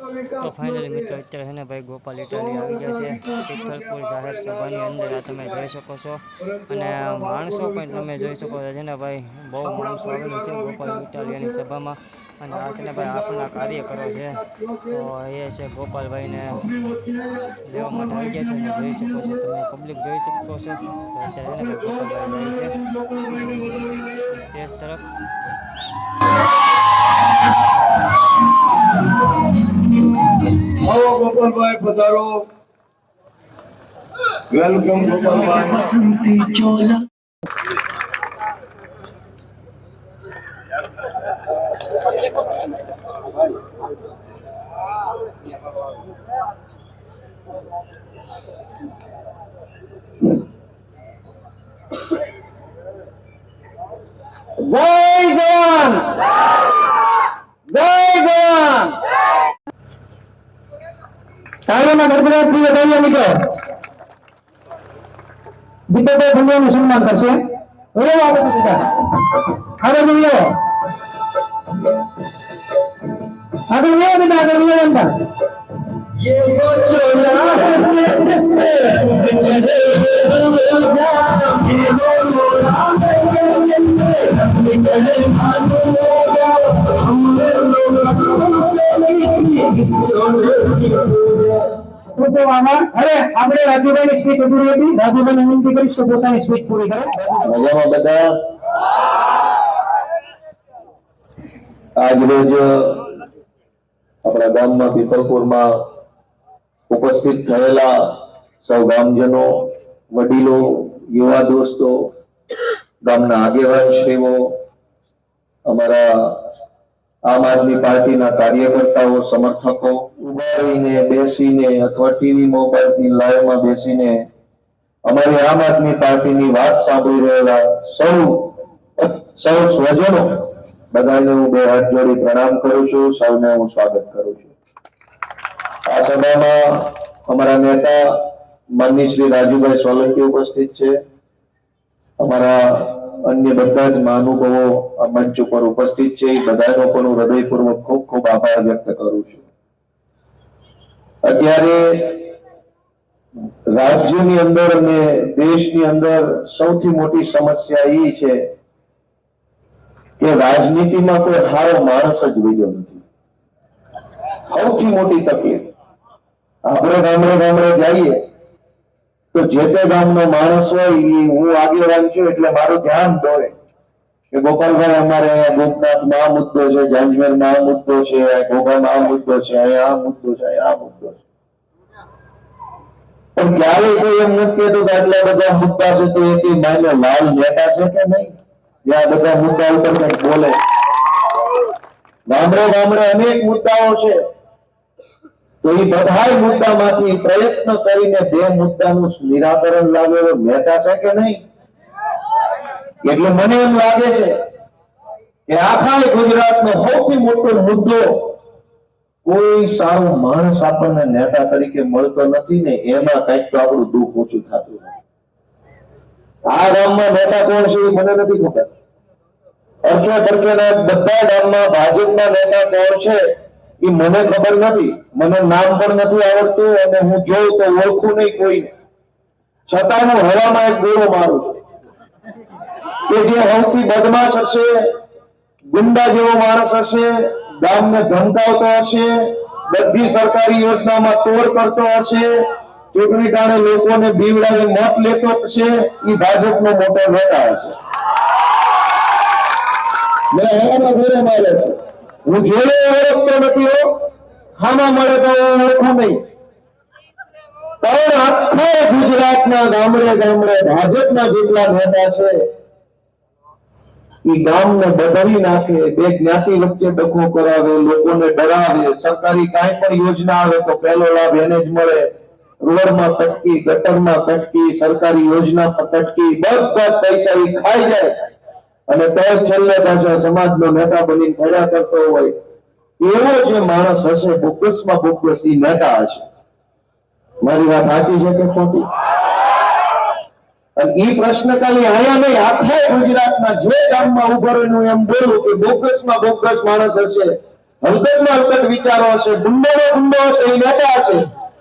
તો ફાઇનલી મિત્રો અત્યારે છે ને ભાઈ ગોપાલ ઇટાલી આવી ગયા છે તિથલપુર જાહેર સભાની અંદર. આ તમે જોઈ શકો છો અને માણસો પણ તમે જોઈ શકો છો છે ને ભાઈ બહુ માણસો આવેલું છે ગોપાલ ઇટાલિયાની સભામાં. અને આ છે ને ભાઈ આપણા કાર્યકરો છે, તો એ છે ગોપાલભાઈને લેવા માટે આવી ગયા છે અને જોઈ શકો છો તમે પબ્લિક જોઈ શકો છો. તો અત્યારે છે ને ભાઈ ગોપાલભાઈ જાય છે સ્ટેજ તરફ. આવો ગોપાલભાઈ પધારો. વેલકમ ગોપાલભાઈ. બસંતી ચોલા જય જવાન, જય જવાન. તાળીઓના ગડગડાટ પ્રિય ભાઈઓ મિત્રો, દીપકભાઈ ભંડિયાનું સન્માન કરશે. બરાબર આવે છે સીધા આગળ જોઈએ, આગળ જોઈએ બેટા, આગળ જોઈએ બેટા. ये वो चोला है जिसपे चढ़े जा, ये वो मोरा है जिसपे निकले भागोगा, हमने लोग हमसे की इस चोले की पूजा. तो आना अरे આપણે રાજુભાઈની સ્પીચ અધૂરી હતી. રાજુભાઈને વિનંતી કરીશ કે પોતાની સ્પીચ પૂરી કરે. મજામાં બધા? આજ રોજ આપણા ગામમાં પિથલપુરમાં ઉપસ્થિત થયેલા સૌ ગામજનો, વડીલો, યુવા દોસ્તો, ગામના આગેવાનશ્રીઓ, અમારા આમ આદમી પાર્ટીના કાર્યકર્તાઓ, સમર્થકો, ઉભા રહીને બેસીને અથવા ટીવી મોબાઈલની લાઈવમાં બેસીને અમારી આમ આદમી પાર્ટીની વાત સાંભળી રહેલા સૌ સ્વજનો, બધાને હું બે હાથ જોડી પ્રણામ કરું છું. સૌને હું સ્વાગત કરું છું. આ સભામાં અમારા નેતા માનની શ્રી રાજુભાઈ સોલંકી ઉપસ્થિત છે. અમારા અન્ય બધા જ મહાનુભાવો આ મંચ ઉપર ઉપસ્થિત છે. એ બધાનો પણ હું હૃદયપૂર્વક ખૂબ ખૂબ આભાર વ્યક્ત કરું છું. અત્યારે રાજ્યની અંદર અને દેશની અંદર સૌથી મોટી સમસ્યા એ છે કે રાજનીતિમાં કોઈ સારો માણસ જ વિજ્યો નથી. સૌથી મોટી તકલીફ. આપણે ગામડે જઈએ તો જે તે ગામનો માણસ હોય એ હું આગેવાન છું એટલે મારું ધ્યાન દોરે કે ગોપાલભાઈ અમારે ગોપનાથમાં આ મુદ્દો છે, જાંજમેરમાં આ મુદ્દો છે, ઘોઘામાં આ મુદ્દો છે, અહીંયા આ મુદ્દો છે, અહીંયા આ મુદ્દો છે. પણ ક્યારેય કોઈ એમ નથી કહેતું કે આટલા બધા મુદ્દા છે તો એક માયનો લાલ નેતા છે કે નહીં જે આ બધા મુદ્દા ઉપર કંઈક બોલે. ગામડે અનેક મુદ્દાઓ છે, તો એ બધા મુદ્દામાંથી પ્રયત્ન કરીને બે મુદ્દાનું નિરાકરણ લાવેલો નેતા છે કે નહીં? એટલે મને એમ લાગે છે કે આખા ગુજરાતનો સૌથી મોટો મુદ્દો કોઈ સારો માણસ આપણને નેતા તરીકે મળતો નથી ને એમાં કંઈક તો આપણું દુઃખ ઓછું થતું નથી. આ ગામમાં નેતા કોણ છે એ મને નથી ખબર. અડકે પડકેના બધા ગામમાં ભાજપના નેતા કોણ છે એ મને ખબર નથી. મને નામ પણ નથી આવડતું અને હું જોઉં તો ઓળખું નહીં કોઈને. છતાં હું હવામાં એક ગોળો મારું છું કે જે સૌથી બદમાશ હશે, ગુંડા જેવો માણસ હશે, ગામને ધમકાવતો હશે, બધી સરકારી યોજનામાં તોડ કરતો હશે, ચૂંટણી ટાણે લોકોને બીવડાવી મત લેતો હશે, એ ભાજપનો મોટો નેતા હશે. મેં હવામાં ગોળો માર્યો છું. હું જોડે ઓળખતો નથી હો, હામાં મળે તો ઓળખું નહીં. પણ આખા ગુજરાતના ગામડે ભાજપના જેટલા નેતા છે એ ગામને બદલી નાખે, બે જ્ઞાતિ વચ્ચે ડખો કરાવે, લોકોને ડરાવે, સરકારી કાંઈ પણ યોજના આવે તો પહેલો લાભ એને જ મળે, રોડમાં કટકી, ગટરમાં કટકી, સરકારી યોજના પર કટકી, બધા પૈસા એ ખાઈ જાય અને તો છેલ્લે પાછો સમાજનો નેતા બનીને ફર્યા કરતો હોય એવો જે માણસ હશે, ફોકસમાં ફોકસ એ નેતા હશે. મારી વાત સાચી છે કે ખોટી? અને એ પ્રશ્ન ખાલી અહીંયા નહીં, આખા ગુજરાતના જે ગામમાં ઉભો રહીને એમ બોલું કે બોગસમાં બોગસ માણસ હશે હલકટમાં હલકટ વિચારો હશે, ગુંડોનો ગુંડો હશે, એ નેતા હશે.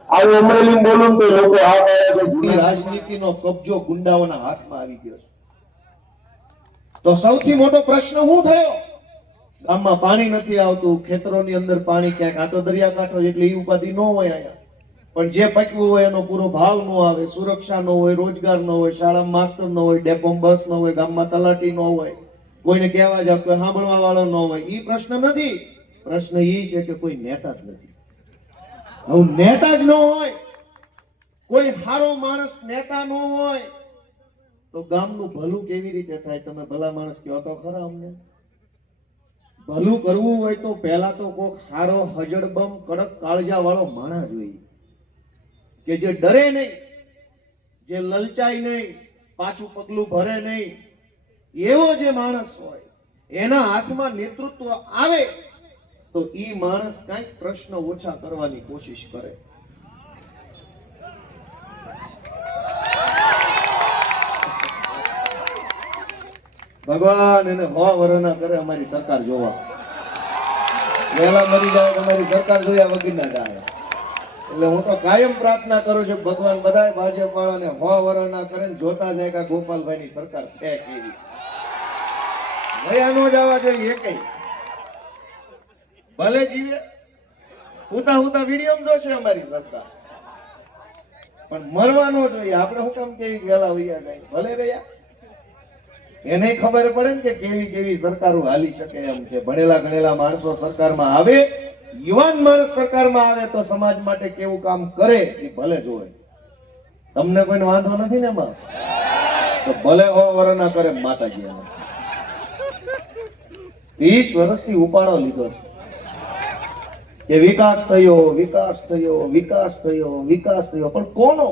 આવું અમરેલી બોલું તો લોકો આ કહે છે જૂની રાજનીતિનો કબજો ગુંડાઓના હાથમાં આવી ગયો છે. તો સૌથી મોટો પ્રશ્ન શું થયો? ગામમાં પાણી નથી આવતું, ખેતરોની અંદર પાણી ક્યાંક, આ તો દરિયાકાંઠો એટલે એ ઉપાધિ ન હોય અહીંયા, પણ જે પક્યું હોય એનો પૂરો ભાવ ન આવે, સુરક્ષા ન હોય, રોજગાર ન હોય, શાળામાં માસ્ટર ન હોય, ડેપોમાં બસ ન હોય, ગામમાં તલાટી ન હોય, કોઈને કહેવા જાવ કોઈ સાંભળવા વાળો ન હોય. એ પ્રશ્ન નથી. પ્રશ્ન એ છે કે કોઈ નેતા જ નથી. હવે નેતા જ ન હોય, કોઈ સારો માણસ નેતા ન હોય તો ગામનું ભલું કેવી રીતે થાય? તમે ભલા માણસ કહો તો ખરા અમને. ભલું કરવું હોય તો પહેલા તો કોક સારો હજડબમ કડક કાળજા વાળો માણસ જોઈએ, કે જે ડરે નહીં, જે લલચાય નહીં, પાછું પગલું ભરે નહીં. એવો જે માણસ હોય, એના હાથમાં નેતૃત્વ આવે તો ઈ માણસ કઈક પ્રશ્ન ઓછા કરવાની કોશિશ કરે. ભગવાન એને 100 વર્ષના કરે અમારી સરકાર જોવા. વહેલા મરી જાય તમારી સરકાર જોયા વગર ના જાય. એટલે હું તો કાયમ પ્રાર્થના કરું છું ભગવાન બધાય ભાજપ વાળાને 100 વર્ષના કરે ને જોતા જાય કે ગોપાલભાઈ ની સરકાર છે કેવી. વયા નો જવા જોઈએ કઈ. ભલે જીવે ઉતા ઉતા વિડીયો જોશે અમારી સરકાર, પણ મરવાનો જોઈએ. આપણે શું કામ કેવી વેલા વૈયા જાય? ભલે રહ્યા, એને ખબર પડે ને કે કેવી કેવી સરકારો હાલી શકે એમ છે. ભણેલા ગણેલા માણસો સરકારમાં આવે, યુવાન માણસ સરકારમાં આવે તો સમાજ માટે કેવું કામ કરે એ ભલે જોવે. તમને કોઈને વાંધો નથી ને એમાં? તો ભલે 100 વર્ષના કરે માતાજી. 30 વર્ષથી ઉપાડો લીધો છે કે વિકાસ થયો, વિકાસ થયો, વિકાસ થયો, વિકાસ થયો, પણ કોનો?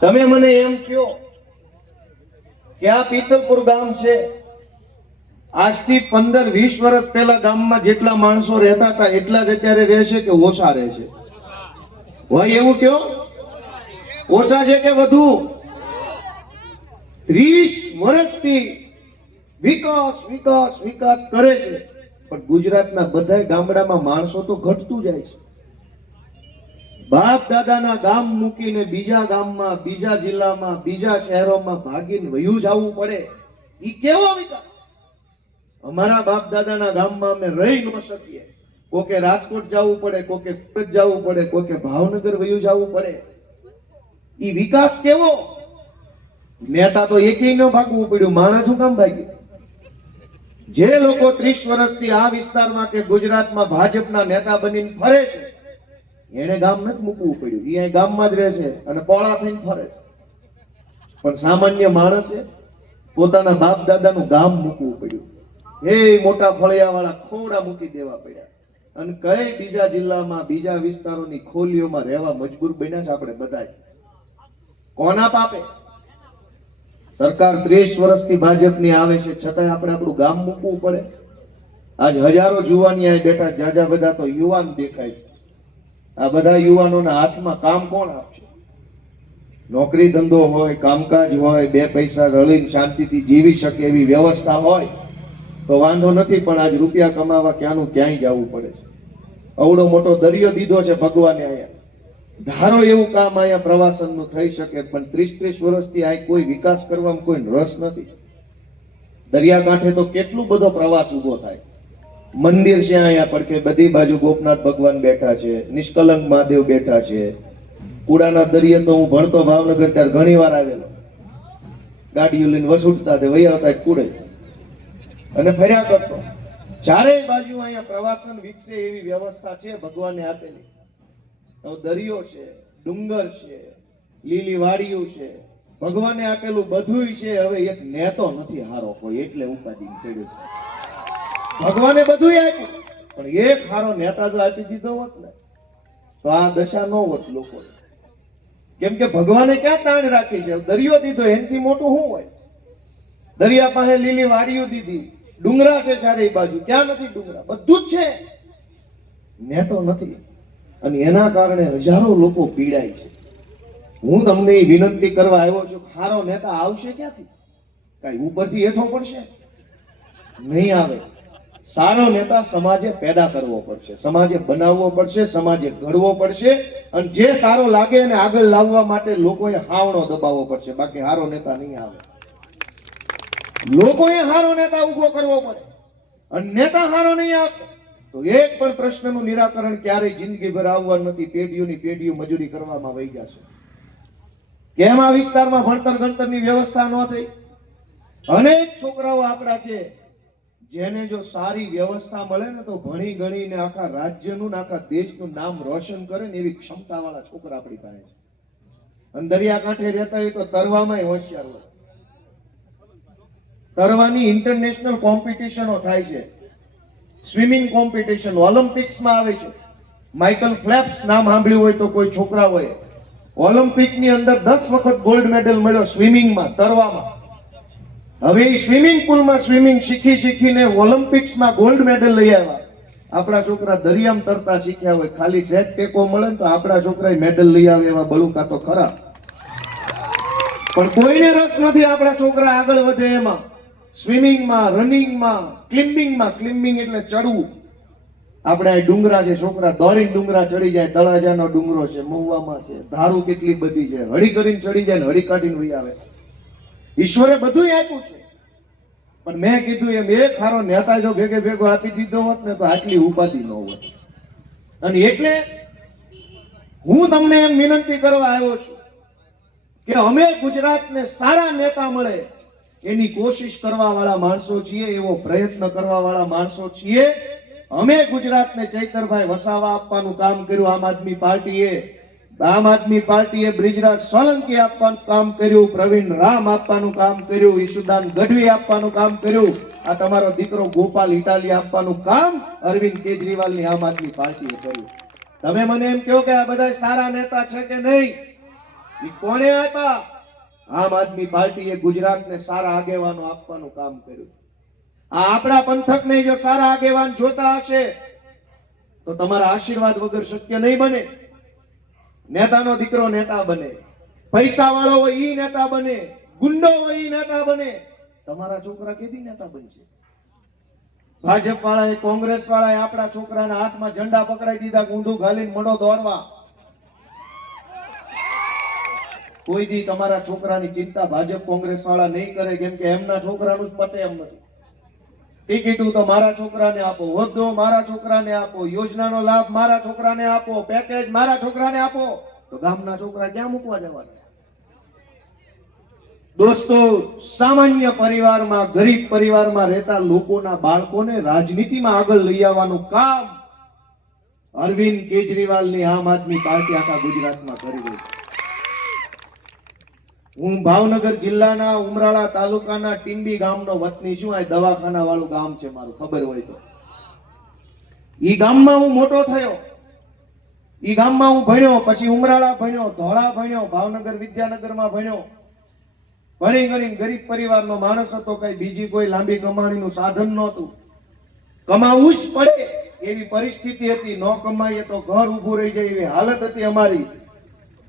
તમે મને એમ કહો કે આ પિત્તલપુર ગામ છે, આજથી 15-20 વર્ષ પહેલા ગામમાં જેટલા માણસો રહેતા હતા એટલા જ અત્યારે રહેશે કે ઓછા રહેશે? હોય એવું કયો? ઓછા છે કે વધુ? 30 વર્ષથી વિકાસ વિકાસ વિકાસ કરે છે, પણ ગુજરાતના બધા ગામડામાં માણસો તો ઘટતું જાય છે. બાપ દાદાના ગામ મૂકીને બીજા ગામમાં, બીજા જિલ્લામાં, બીજા શહેરોમાં ભાગીને વયું જવું પડે. ઈ કેવો વિકાસ? અમારા બાપ દાદાના ગામમાં અમે રહી ન શકીએ. કોકે રાજકોટ જવું પડે, કોકે સુરત જવું પડે, કોકે ભાવનગર વયું જવું પડે. ઈ વિકાસ કેવો? નેતા તો એકેય ન ભાગવું પડ્યું, માણસ શું કામ ભાગ્યું? જે લોકો 30 વર્ષથી આ વિસ્તારમાં કે ગુજરાતમાં ભાજપના નેતા બનીને ફરે છે, એને ગામ નથી મૂકવું પડ્યું. એ ગામમાં જ રહે છે અને પોળા થઈને ફરે છે. પણ સામાન્ય માણસે પોતાના બાપ દાદાનું ગામ મૂકવું પડ્યું. એ મોટા ફળિયાવાળા ખોડા મૂકી દેવા પડ્યા અને કઈ બીજા જિલ્લામાં, બીજા વિસ્તારોની ખોલીઓમાં રહેવા મજબૂર બન્યા છે આપણે બધા. કોના પાપે? સરકાર 30 વર્ષથી ભાજપની આવે છે, છતાંય આપણે આપણું ગામ મૂકવું પડે. આજ હજારો જુવાની અહીં બેઠા, જાજા બધા તો યુવાન દેખાય છે. આ બધા યુવાનોના હાથમાં કામ કોણ આપશે? નોકરી ધંધો હોય, કામકાજ હોય, 2 પૈસા રળીને શાંતિથી જીવી શકે એવી વ્યવસ્થા હોય તો વાંધો નથી, પણ આજ રૂપિયા કમાવા ક્યાંનું ક્યાંય જવું પડે છે. અવડો મોટો દરિયો દીધો છે ભગવાને અહીંયા. ધારો એવું કામ અહીંયા પ્રવાસનનું થઈ શકે, પણ 30-30 વર્ષથી આ કોઈ વિકાસ કરવામાં કોઈ રસ નથી. દરિયાકાંઠે તો કેટલું બધો પ્રવાસ ઉભો થાય. મંદિર છે અહીંયા પડકે, બધી બાજુ ગોપનાથ ભગવાન બેઠા છે, નિષ્કલંક મહાદેવ બેઠા છે. કુડાના દરિયે તો હું ભણતો ભાવનગર ત્યારે ઘણી વાર આવેલો. ગાડીઓ લઈને વસૂટતા તે વહી આવતા કુડે અને ફર્યા કરતો. ચારેય બાજુ અહીંયા પ્રવાસન વિકસે એવી વ્યવસ્થા છે ભગવાને આપેલી. દરિયો છે, ડુંગર છે, લીલી વાડીઓ છે, ભગવાને આપેલું બધુંય છે. હવે એક નેતો નથી હારો કોઈ, એટલે ઉપાધિ ચડ્યું. ભગવાને બધુંય આપ્યું, પણ એક હારો નેતા જો આપી દીધો હોત ને તો આ દશા ન હોત લોકો. કેમ કે ભગવાને ક્યાં તાણ રાખી છે? દરિયો દીધો, એનાથી મોટું શું હોય? દરિયા પાસે લીલી વાડીઓ દીધી, ડુંગરા છે ચારે બાજુ. ક્યાં નથી ડુંગરા? બધું જ છે, નેતો નથી. અને એના કારણે હજારો લોકો પીડાય છે. હું તમને વિનંતી કરવા આવ્યો છું, સારો નેતા આવશે ક્યાંથી? કઈ ઉપરથી હેઠો પડશે? નહીં આવે. સારો નેતા સમાજે પેદા કરવો પડશે, સમાજે બનાવવો પડશે, સમાજે ઘડવો પડશે, અને જે સારો લાગે એને આગળ લાવવા માટે લોકોએ હાવણો દબાવવો પડશે, બાકી સારો નેતા નહીં આવે. લોકોએ સારો નેતા ઉભો કરવો પડે, અને નેતા સારો નહીં આપે તો એક પણ પ્રશ્નનું નિરાકરણ ક્યારેય જિંદગીભર આવવાનું નથી. પેઢીઓની પેઢીઓ મજૂરી કરવામાં વહી જશે. કેમ આ વિસ્તારમાં ભણતર ગણતરની વ્યવસ્થા ન થઈ? અનેક છોકરાઓ આપણા છે જેને જો સારી વ્યવસ્થા મળે ને તો ભણી ગણીને આખા રાજ્યનું ને આખા દેશનું નામ રોશન કરે ને એવી ક્ષમતા વાળા છોકરા આપણી પાસે છે. અને દરિયાકાંઠે રહેતા હોય તો તરવામાં હોશિયાર હોય. તરવાની ઇન્ટરનેશનલ કોમ્પિટિશનો થાય છે, સ્વિમિંગ કોમ્પિટિશન ઓલિમ્પિક્સમાં આવે છે. માઇકલ ફેલ્પ્સ નામ સાંભળ્યું હોય તો કોઈ છોકરાઓએ, ઓલિમ્પિકની અંદર 10 વખત ગોલ્ડ મેડલ મળ્યો સ્વિમિંગમાં, તરવામાં. હવે એ સ્વિમિંગ પુલમાં સ્વિમિંગ શીખીને ઓલિમ્પિક્સમાં ગોલ્ડ મેડલ લઈ આવ્યા. આપણા છોકરા દરિયામાં તરતા શીખ્યા હોય, ખાલી સેટ ટેકો મળે ને તો આપણા છોકરા મેડલ લઈ આવે એવા બળુકા તો ખરા. પણ કોઈને રસ નથી આપણા છોકરા આગળ વધે એમાં. સ્વિમિંગમાં, રનિંગમાં, ક્લિમ્બિંગમાં. ક્લિમ્બિંગ એટલે ચડવું. આપણે આ ડુંગરા છે, છોકરા દોડીને ડુંગરા ચડી જાય. તળાજાનો ડુંગરો છે, મહુવામાં છે, ધારું કેટલી બધી છે, હળી કરીને ચડી જાય ને હળી કાઢીને વહી આવે. ઈશ્વરે બધું આપ્યું છે, પણ મેં કીધું એમ એક ખારો નેતા જો ભેગો આપી દીધો હોત ને તો આટલી ઉપાધિ ન હોત. અને એટલે હું તમને એમ વિનંતી કરવા આવ્યો છું કે અમે ગુજરાતને સારા નેતા મળે એની કોશિશ કરવા વાળા માણસો છીએ, એવો પ્રયત્ન કરવા વાળા માણસો છીએ. અમે ગુજરાતને ચૈતરભાઈ વસાવા આપવાનું કામ કર્યું. આમ આદમી પાર્ટીએ બ્રિજરાજ સોલંકી આપવાનું કામ કર્યું, પ્રવીણ રામ આપવાનું કામ કર્યું, ઈશુદાન ગઢવી આપવાનું કામ કર્યું. આ તમારો દીકરો ગોપાલ ઇટાલિયા આપવાનું કામ અરવિંદ કેજરીવાલની આમ આદમી પાર્ટીએ કર્યું. તમે મને એમ કહો કે આ બધા સારા નેતા છે કે નહીં? એ કોને આપ્યા? આમ આદમી પાર્ટીએ ગુજરાતને સારા આગેવાનો આપવાનું કામ કર્યું. આ આપણા પંથકને જો સારા આગેવાન જોતા હશે તો તમારા આશીર્વાદ વગર શક્ય નહીં બને. નેતાનો દીકરો નેતા બને, પૈસા વાળો હોય ઈ નેતા બને, ગુંડો હોય ઈ નેતા બને. તમારા છોકરા કેદી નેતા બનશે? ભાજપ વાળાએ, કોંગ્રેસ વાળાએ આપણા છોકરાના હાથમાં ઝંડા પકડાઈ દીધા, ઊંધું ઘાલીને મંડો દોડવા. કોઈ દી તમારા છોકરાની ચિંતા ભાજપ કોંગ્રેસ વાળા નહીં કરે, કેમ કે એમના છોકરાનું જ પતે એમ નથી. ટિકિટો તો મારા છોકરાને આપો, હોદ્દો મારા છોકરાને આપો, યોજનાનો લાભ મારા છોકરાને આપો, પેકેજ મારા છોકરાને આપો, તો ગામના છોકરા ક્યાં મૂકવા જવાના? દોસ્તો, સામાન્ય પરિવારમાં, ગરીબ પરિવારમાં રહેતા લોકોના બાળકોને રાજનીતિમાં આગળ લઈ આવવાનું કામ અરવિંદ કેજરીવાલની આમ આદમી પાર્ટી આખા ગુજરાતમાં કરી રહી છે. હું ભાવનગર જિલ્લાના ઉમરાળા તાલુકાના ટીંબી ગામનો વતની છું. આ દવાખાના વાળું ગામ છે મારું, ખબર હોય તો. ઈ ગામમાં હું મોટો થયો, ઈ ગામમાં હું ભણ્યો, પછી ઉમરાળા ભણ્યો, ધોળા ભણ્યો, ભાવનગર વિદ્યાનગરમાં ભણ્યો. ભણી ગણીને ગરીબ પરિવારનો માણસ હતો, કઈ બીજી કોઈ લાંબી કમાણીનું સાધન નહોતું. કમાવું જ પડે એવી પરિસ્થિતિ હતી. ન કમાઈએ તો ઘર ઊભું રહી જાય એવી હાલત હતી અમારી.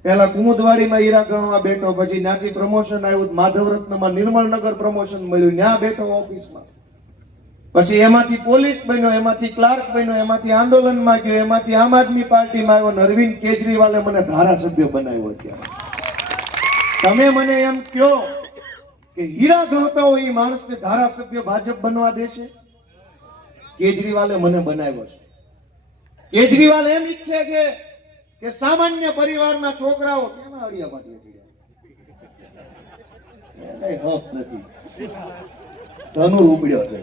પહેલા કુમુદવાડીમાં હીરાગામમાં બેઠો, પછી ત્યાંથી પ્રમોશન આવ્યું, માધવરત્નમાં નિર્મળનગર પ્રમોશન મળ્યું, ત્યાં બેઠો ઓફિસમાં. પછી એમાંથી પોલીસ બન્યો, એમાંથી ક્લાર્ક બન્યો, એમાંથી આંદોલનમાં ગયો, એમાંથી આમ આદમી પાર્ટીમાં આવ્યો. અરવિંદ કેજરીવાલે મને ધારાસભ્ય બનાવ્યો. અત્યારે તમે મને એમ કહો કે હીરા ગણતા હોય એ માણસને ધારાસભ્ય ભાજપ બનવા દેશે? કેજરીવાલે મને બનાવ્યો છે. કેજરીવાલ એમ ઈચ્છે છે કે સામાન્ય પરિવારના છોકરાઓ કેમાં અડિયા પાટિયા ચડ્યા નથી, ધનુર ઉપડ્યો છે.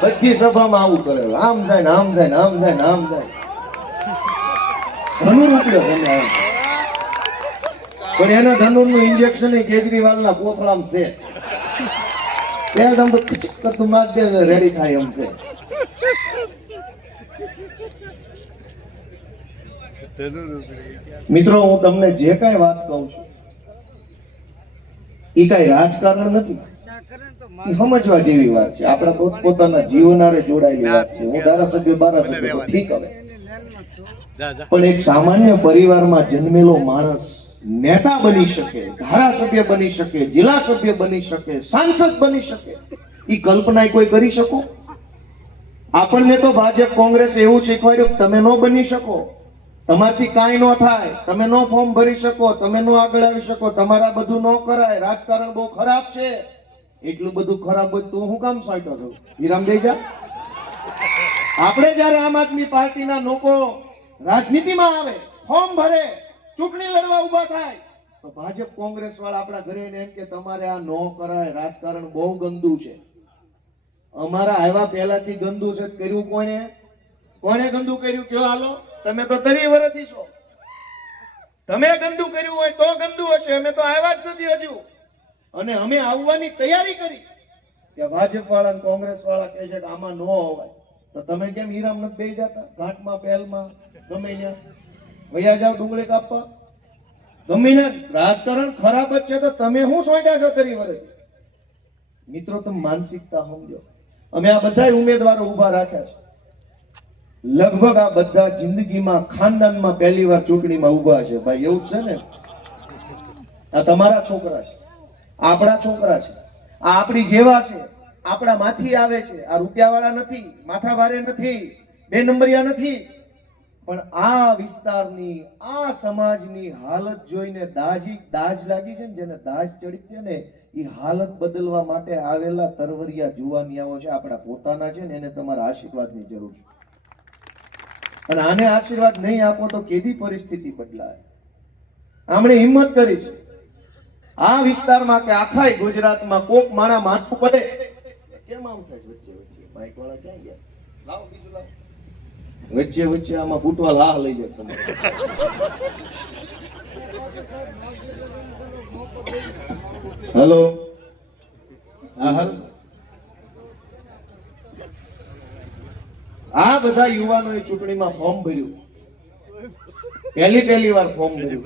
બધી સભામાં આવું કરે, આમ જાય ને આમ જાય ને આમ જાય ને આમ જાય. ધનુર ઉપડ્યો છે. પણ એના ધનુરનું ઇન્જેક્શન કેજરીવાલના કોથળામાં છે. રેડી થાય એમ છે. મિત્રો, હું તમને જે કઈ વાત કહું છું એ કઈ રાજકારણ નથી, એ સમજવા જેવી વાત છે. આપણા પોતપોતાના જીવનારે જોડાયેલી વાત છે. હું ધારાસભ્ય બારાસભ્ય ઠીક, હવે પણ એક સામાન્ય પરિવારમાં જન્મેલો માણસ નેતા બની શકે, ધારાસભ્ય બની શકે, જિલ્લા સભ્ય બની શકે, સાંસદ બની શકે, એ કલ્પના કોઈ કરી શકો? આપણને તો ભાજપ કોંગ્રેસ એવું શીખવાડ્યું કે તમે ન બની શકો, તમારથી કાંઈ ન થાય, તમે ન ફોર્મ ભરી શકો, તમે ન આગળ આવી શકો, તમારા બધું ન કરાય, રાજકારણ બહુ ખરાબ છે. એટલું બધું ખરાબ હોય તો હું કામ સાંટો છું? વિરામ દઈ જા. આપણે જયારે આમ આદમી પાર્ટીના લોકો રાજનીતિમાં આવે, ફોર્મ ભરે, ચૂંટણી લડવા ઉભા થાય, તો ભાજપ કોંગ્રેસ વાળા આપણા ઘરે એમ કે તમારે આ ન કરાય, રાજકારણ બહુ ગંદુ છે. અમારા આવ્યા પહેલાથી ગંદુ છે. કર્યું કોણે? કોણે ગંદુ કર્યું? કયો હાલો. તમે તો 30 વર્ષથી છો. તમે ગંદુ કર્યું હોય તો ગંદુ હશે. અમે તો આવ્યા જ નથી હજુ, અને અમે આવવાની તૈયારી કરી. કે ભાજપ વાળા અને કોંગ્રેસ વાળા કહે છે કે આમાં ન અવાય, તો તમે કેમ હીરામ નથી બેસી જતા? ઘાટમાં, પહેલમાં, ગમે ત્યાં વયા જાવ ડુંગળી કાપવા. ગમે રાજકારણ ખરાબ જ છે તો તમે શું સોંટ્યા છો 30 વર્ષ? મિત્રો, તમે માનસિકતા સમજો. અમે આ બધા ઉમેદવારો ઉભા રાખ્યા છે. લગભગ આ બધા જિંદગીમાં ખાનદાનમાં પહેલી વાર ચૂંટણીમાં ઉભા છે. ભાઈ એવું છે ને? આ તમારા છોકરા છે, આપણા છોકરા છે, આ આપણી જેવા છે, આપણા માંથી આવે છે. આ રૂપિયાવાળા નથી, માથા ભારે નથી, 2 નંબરિયા નથી. પણ આ વિસ્તારની, આ સમાજની હાલત જોઈને દાજ લાગી છે ને, જેને દાજ ચડી છે ને, એ હાલત બદલવા માટે આવેલા તરવરિયા જુવાનિયાઓ છે, આપણા પોતાના છે ને, એને તમારા આશીર્વાદની જરૂર છે. અને આને આશીર્વાદ નહીં આપો તો કેદી પરિસ્થિતિ બદલાય. આમણે હિંમત કરી છે આ વિસ્તારમાં કે આખા ગુજરાતમાં કોક માણા માથું પડે. કેમ આમ થાય? વચ્ચે વચ્ચે બાઈક વાળા ક્યાં ગયા? લાવો બીજું લાવો. વચ્ચે વચ્ચે આમાં ફૂટવા લાહ લઈ જાય તમે. હેલો. હા હાલો. આ બધા યુવાનોએ ચૂંટણીમાં ફોર્મ ભર્યું, પહેલી વાર ફોર્મ ભર્યું.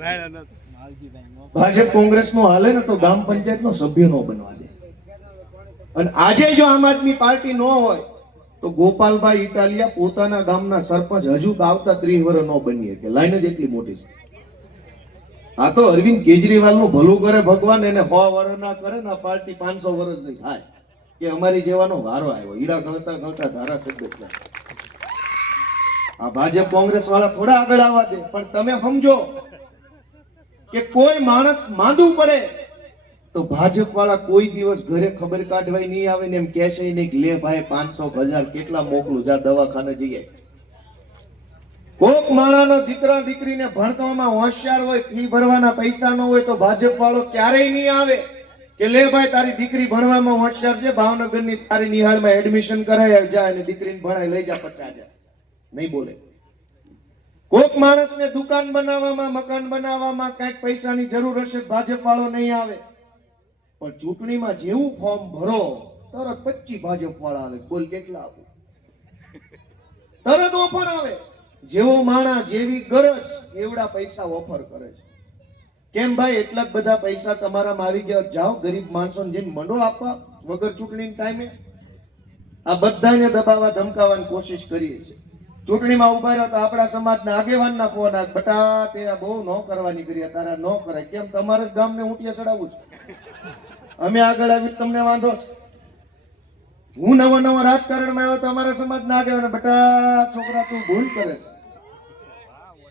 ભાજપ કોંગ્રેસ નો હાલે ને તો ગ્રામ પંચાયત નો સભ્ય નો બનવા દે. અને આજે જો આમ આદમી પાર્ટી ન હોય તો ગોપાલભાઈ ઇટાલિયા પોતાના ગામના સરપંચ હજુ આવતા 30 વર્ષ ન બની શકે. લાઈન જ એટલી મોટી છે. આ તો અરવિંદ કેજરીવાલ નું ભલું કરે ભગવાન, એને 100 વર્ષ ના કરે ને આ પાર્ટી 500 વર્ષ ની થાય કે અમારી જેવાનો વારો આવ્યો. હીરા ગણતા ગણતા ધારાસભ્ય થાય. આ ભાજપ કોંગ્રેસ વાળા થોડા આગળ આવવા દે. પણ તમે સમજો કે કોઈ માણસ માંદું પડે તો ભાજપ વાળા કોઈ દિવસ ઘરે ખબર કાઢવાય નહીં આવે ને એમ કહેશે નહીં કે લે ભાઈ 500 1000 કેટલા મોકલું, જા દવાખાને જઈએ. કોક માણાનો દીકરા દીકરીને ભણવામાં હોશિયાર હોય, ફી ભરવાના પૈસા ન હોય તો ભાજપ વાળો ક્યારેય નહીં આવે કે લે ભાઈ તારી દીકરી ભણવામાં હોશિયાર છે, ભાવનગરની તારી નિહાળમાં એડમિશન કરાય જા અને દીકરીને ભણાય લઈ જા 50,000. નહીં બોલે. કોક માણસને દુકાન બનાવવામાં, મકાન બનાવવામાં કઈક પૈસાની જરૂર હશે, ભાજપ વાળો નહીં આવે. પણ ચૂંટણીમાં જેવું ફોર્મ ભરો તરત 25 ભાજપ વાળા આવે. બોલ કેટલા આપો? તરત ઓફર આવે. જેવો માણા, જેવી ગરજ, એવડા પૈસા ઓફર કરે છે. કેમ ભાઈ? એટલા જ બધા પૈસા તમારામાં આવી ગયા. જાઓ ગરીબ માણસોને જઈને મંડો આપવા વગર ચૂંટણી ટાઈમે. આ બધાને દબાવવા ધમકાવવાની કોશિશ કરીએ છીએ. ચૂંટણીમાં ઉભા રહ્યા તો આપણા સમાજના આગેવાનના ફોન આવે, બટા તે બહુ ન કરવાની કરી, તારા ન કરાય. કેમ? તમારે જ ગામને ઊંટિયા ચડાવવું છે. અમે આગળ આવી તમને વાંધો છે? હું નવો રાજકારણમાં આવ્યો તો અમારા સમાજના આગેવાન, બટા છોકરા તું ભૂલ કરે છે.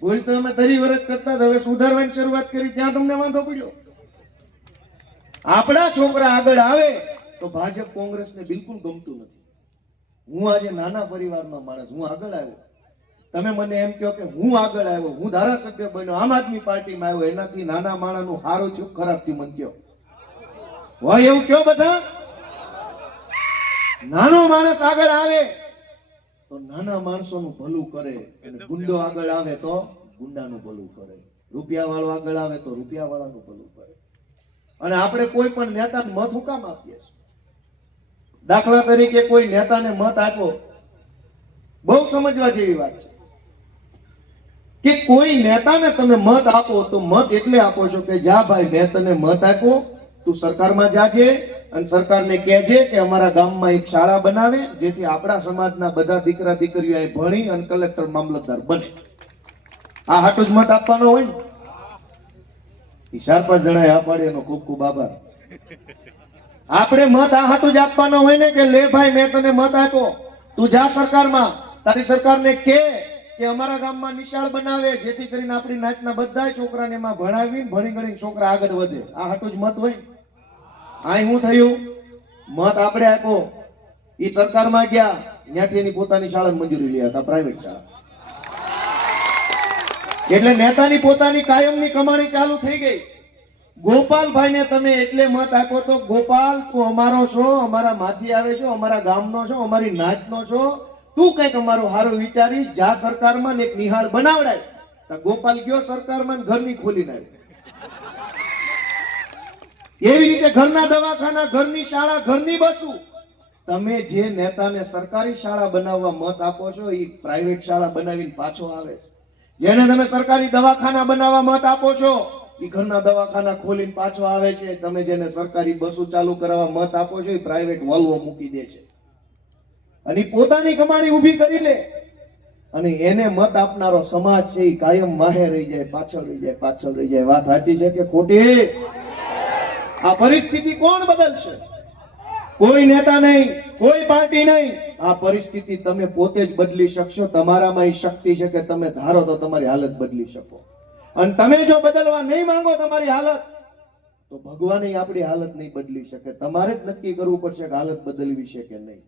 ભૂલ તો અમે 30 વર્ષ કરતા, હવે સુધારવાની શરૂઆત કરી ત્યાં તમને વાંધો પડ્યો. આપણા છોકરા આગળ આવે તો ભાજપ કોંગ્રેસને બિલકુલ ગમતું નથી. હું આજે નાના પરિવારનો માણસ, હું આગળ આવ્યો. તમે મને એમ કહો કે હું આગળ આવ્યો, હું ધારાસભ્ય બન્યો, આમ આદમી પાર્ટીમાં આવ્યો, એનાથી નાના માણસનું સારું થયું ખરાબ થયું મને કહો. હોય એવું કયો બધા? નાનો માણસ આગળ આવે તો નાના માણસોનું ભલું કરે, અને ગુંડો આગળ આવે તો ગુંડાનું ભલું કરે, રૂપિયા વાળો આગળ આવે તો રૂપિયા વાળાનું ભલું કરે. અને આપણે કોઈ પણ નેતાને મત હું કામ આપીએ છીએ? દાખલા તરીકે કોઈ નેતાને મત આપો, બહુ સમજવા જેવી વાત છે કે કોઈ નેતાને તમે મત આપો તો મત એટલે આપો છો કે જા ભાઈ મેં તને મત આપ્યો, તું સરકારમાં જાજે અને સરકારને કહેજે કે અમારા ગામમાં એક શાળા બનાવે જેથી આપણા સમાજના બધા દીકરા દીકરીઓ ભણી અને કલેક્ટર મામલતદાર બને. આ હાટું જ મત આપવાનો હોય ને? 4-5 જણાએ આ પાડે એનો ખૂબ ખૂબ આભાર. આપણે મત આ હાટું જ આપવાનો હોય ને કે લે ભાઈ મેં તને મત આપ્યો, તું જા સરકારમાં, તારી સરકારને કે અમારા ગામમાં નિશાળ બનાવે, જેથી કરીને આપણી નાતના બધા છોકરાને એમાં ભણાવીને ભણી ગણીને છોકરા આગળ વધે. આ હાટું જ મત હોય. આ શું થયું? મત આપણે આપ્યો, એ સરકારમાં ગયા, ત્યાંથી એની પોતાની શાળાની મંજૂરી લઈ હતા, પ્રાઇવેટ શાળા. એટલે નેતાની પોતાની કાયમની કમાણી ચાલુ થઈ ગઈ. ગોપાલભાઈને તમે એટલે મત આપ્યો તો, ગોપાલ તું અમારો છો, અમારા માથી આવે છો, અમારા ગામનો છો, અમારી નાતનો છો, તું કઈક અમારું સારું વિચારીશ, જા સરકારમાં એક નિહાળ બનાવડાય. તો ગોપાલ ગયો સરકારમાં, ઘરની ખોલીને આવ્યો. એવી રીતે ઘરના દવાખાના, ઘરની શાળા, ઘરની બસો. તમે જે નેતાને સરકારી શાળા બનાવવા મત આપો છો, એ પ્રાઇવેટ શાળા બનાવીને પાછો આવે છે. જેને તમે સરકારી દવાખાના બનાવવા મત આપો છો, એ ઘરના દવાખાના ખોલીને પાછો આવે છે. તમે જેને સરકારી બસો ચાલુ કરાવવા મત આપો છો, એ પ્રાઇવેટ વોલ્વો મૂકી દે છે અને પોતાની કમાણી ઊભી કરી લે. અને એને મત આપનારો સમાજ છે એ કાયમ વાહે રહી જાય, પાછળ રહી જાય, પાછળ રહી જાય. વાત સાચી છે કે ખોટી? આ પરિસ્થિતિ કોણ બદલશે? કોઈ નેતા નહીં, કોઈ પાર્ટી નહીં. આ પરિસ્થિતિ તમે પોતે જ બદલી શકશો. તમારામાં એ શક્તિ છે કે તમે ધારો તો તમારી હાલત બદલી શકો. અને તમે જો બદલવા નહીં માંગો તમારી હાલત, તો ભગવાન આપણી હાલત નહીં બદલી શકે. તમારે જ નક્કી કરવું પડશે કે હાલત બદલવી છે કે નહીં.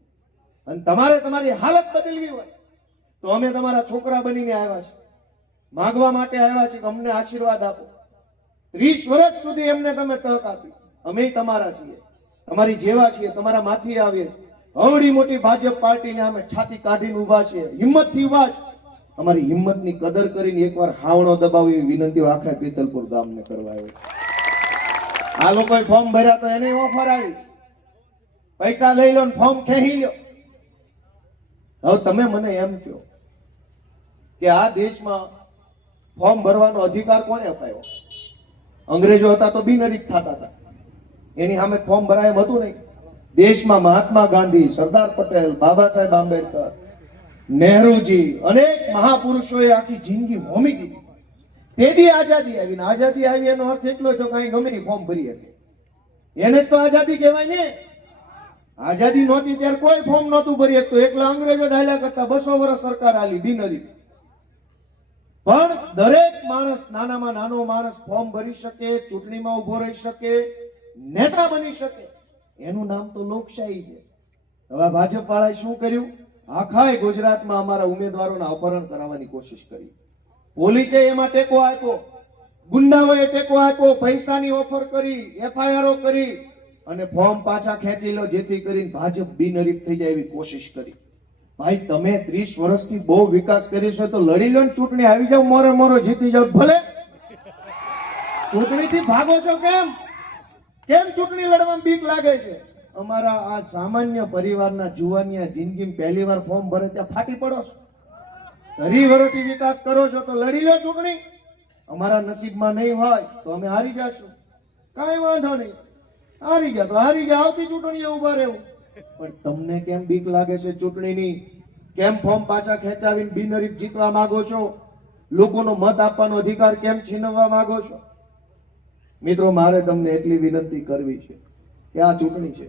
અને તમારે તમારી હાલત બદલવી હોય તો અમે તમારા છોકરા બનીને આવ્યા છે, માગવા માટે આવ્યા છે કે અમને આશીર્વાદ આપો. 30 વર્ષ સુધી એમને તમે તક આપી. અમે તમારા છીએ, તમારી જેવા છીએ, તમારા માથી આવીએ. અવડી મોટી ભાજપ પાર્ટીને અમે છાતી કાઢીને ઉભા છીએ, હિંમતથી ઉભા છે. અમારી હિંમતની કદર કરીને એકવાર હાવણો દબાવવી વિનંતી આખા પીતલપુર ગામને કરવા આવી. આ લોકોએ ફોર્મ ભર્યા તો એને ઓફર આવી, પૈસા લઈ લો ને ફોર્મ ખેંચી લો. હવે તમે મને એમ કહો કે આ દેશમાં ફોર્મ ભરવાનો અધિકાર કોને અપાયો? અંગ્રેજો હતા તો બિનહરીફ થતા હતા, એની સામે ફોર્મ ભરાય એમ હતું નહીં. દેશમાં મહાત્મા ગાંધી, સરદાર પટેલ, બાબા સાહેબ આંબેડકર, નહેરુજી, અનેક મહાપુરુષોએ આખી જિંદગી હોમી દીધી. તેથી આઝાદી આવી. ને આઝાદી આવી એનો અર્થ એટલો તો કઈ ગમે ની ફોર્મ ભરી શકે, એને જ તો આઝાદી કહેવાય ને. આઝાદી નહોતી ત્યારે કોઈ ફોર્મ નહોતું ભરી શકતું. એકલા અંગ્રેજો હાલ્યા કરતા 200 વર્ષ સરકાર આલી બિનહરીફ. પણ દરેક માણસ, નાનામાં નાનો માણસ ફોર્મ ભરી શકે, ચૂંટણીમાં ઉભો રહી શકે, નેતા બની શકે. એનું નામ તો લોકશાહી છે. હવે ભાજપ વાળાએ શું કર્યું? આખા ગુજરાતમાં અમારા ઉમેદવારોના અપહરણ કરાવવાની કોશિશ કરી. પોલીસે એમાં ટેકો આપ્યો, ગુંડાઓએ ટેકો આપ્યો, પૈસાની ઓફર કરી, એફઆઈઆરો કરી અને ફોર્મ પાછા ખેંચી લો જેથી કરીને ભાજપ બિનહરીફ થઈ જાય એવી કોશિશ કરી. ભાઈ તમે 30 વર્ષથી બહુ વિકાસ કર્યો છે તો લડી લો ને, ચૂંટણી આવી જાવ, મોરે મોરો જીતી જાવ ભલે. ચૂંટણીથી ભાગો છો કેમ? કેમ ચૂંટણી લડવામાં બીક લાગે છે? અમારા આ સામાન્ય પરિવારના જુવાનિયા જિંદગીમાં પહેલી વાર ફોર્મ ભરે ત્યાં ફાટી પડો છો. 30 વર્ષથી વિકાસ કરો છો તો લડી લો ચૂંટણી. અમારા નસીબમાં નહીં હોય તો અમે હારી જશું, કાંઈ વાંધો નહીં. હારી ગયા તો હારી ગયા, આવતી ચૂંટણીએ ઉભા રહેવું. પણ તમને કેમ બીક લાગે છે ચૂંટણીની? કેમ ફોર્મ પાછા ખેંચાવીને બિનહરીફ જીતવા માંગો છો? લોકોનો મત આપવાનો અધિકાર કેમ છીનવવા માંગો છો? મિત્રો, મારે તમને એટલી વિનંતી કરવી છે કે આ ચૂંટણી છે,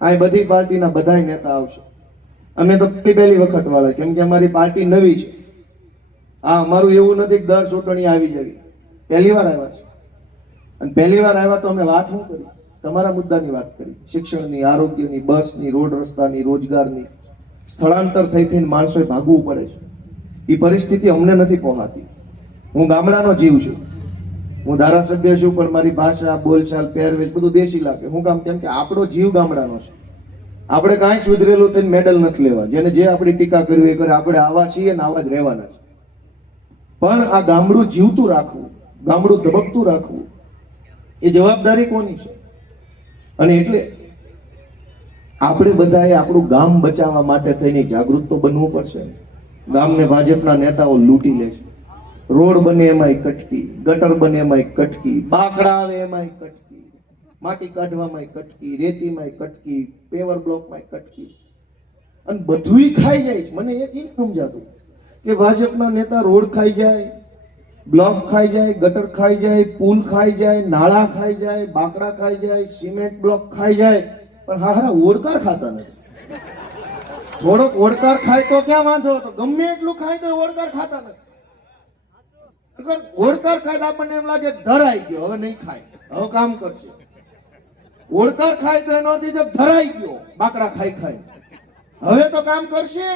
આ બધી પાર્ટીના બધા નેતા આવશે. અમે તો પહેલી વખત વાળા, કેમ કે અમારી પાર્ટી નવી છે. આ અમારું એવું નથી કે દર ચૂંટણી આવી જવી. પહેલી વાર આવ્યા છે અને પહેલી વાર આવ્યા તો અમે વાત શું કરી? તમારા મુદ્દાની વાત કરી, શિક્ષણની, આરોગ્યની, બસની, રોડ રસ્તાની, રોજગારની. સ્થળાંતર થઈ થઈને માણસોએ ભાગવું પડે છે. એ પરિસ્થિતિ અમને નથી પહોંચાતી. હું ગામડાનો જીવ છું, હું ધારાસભ્ય છું, પણ મારી ભાષા, બોલચાલ, પહેરવેશ બધું દેશી લાગે. હું કામ? કેમ કે આપણો જીવ ગામડાનો છે. આપણે કાંઈ સુધરેલું થઈને મેડલ નથી લેવા. જેને જે આપણી ટીકા કરવી એ કરે. આપણે આવા છીએ ને આવા જ રહેવાના છે. પણ આ ગામડું જીવતું રાખવું, ગામડું ધબકતું રાખવું, એ જવાબદારી કોની છે? અને એટલે આપણે બધાએ આપણું ગામ બચાવવા માટે થઈને જાગૃત તો બનવું પડશે. ગામને ભાજપના નેતાઓ લૂંટી લે છે. રોડ બને એમાંય કટકી, ગટર બને એમાંય કટકી, બાકડા આવે એમાંય કટકી, માટી કાઢવામાં કટકી, રેતીમાં કટકી, પેવર બ્લોકમાં કટકી, અને બધુંય ખાઈ જાય છે. મને એક એ સમજાતું કે ભાજપના નેતા રોડ ખાઈ જાય, બ્લોક ખાઈ જાય, ગટર ખાઈ જાય, પુલ ખાઈ જાય, નાળા ખાઈ જાય, બાકડા ખાઈ જાય, સિમેન્ટ બ્લોક ખાઈ જાય, પણ હારા ઓડકાર ખાતા નથી. થોડોક ઓડકાર ખાય તો ક્યાં વાંધો હતો, ગમે એટલું ખાય તો ઓડકાર ખાતા નથી. અગર ઓડકાર ખાય તો આપણને એમ લાગે ધરાઈ ગયો, હવે નહીં ખાય, હવે કામ કરશે. ઓડકાર ખાય તો એનો અર્થ એ છે ધરાઈ ગયો, બાકડા ખાઈ ખાઈ હવે તો કામ કરશે.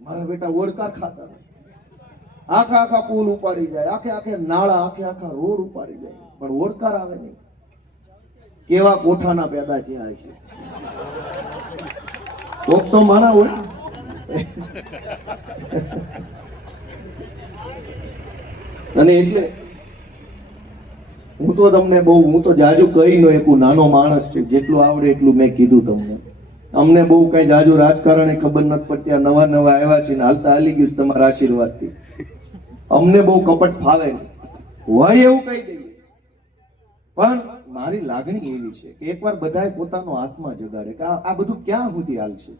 મારા બેટા ઓડકાર ખાતા નથી. આખા આખા પુલ ઉપાડી જાય, આખે આખે નાળા, આખે આખા રોડ ઉપાડી જાય, પણ ઓડકાર આવે નહીં. કેવા કોઠાના પેદા થયા છે. કોક તો માણા હોય. અને એટલે હું તો જાજુ કહી ન શકું, નાનો માણસ છે, જેટલું આવડે એટલું મેં કીધું તમને. અમને બહુ કઈ જાજુ રાજકારણ ખબર નથી પડતી, આ નવા નવા આવ્યા છે ને હાલતા હાલી ગયું છે તમારા આશીર્વાદથી. અમને બહુ કપટ ફાવે નહીં, હોય એવું કહી દઈએ. પણ મારી લાગણી એવી છે કે એકવાર બધાએ પોતાનો આત્મા જગાડે કે આ બધું ક્યાં સુધી હાલશે,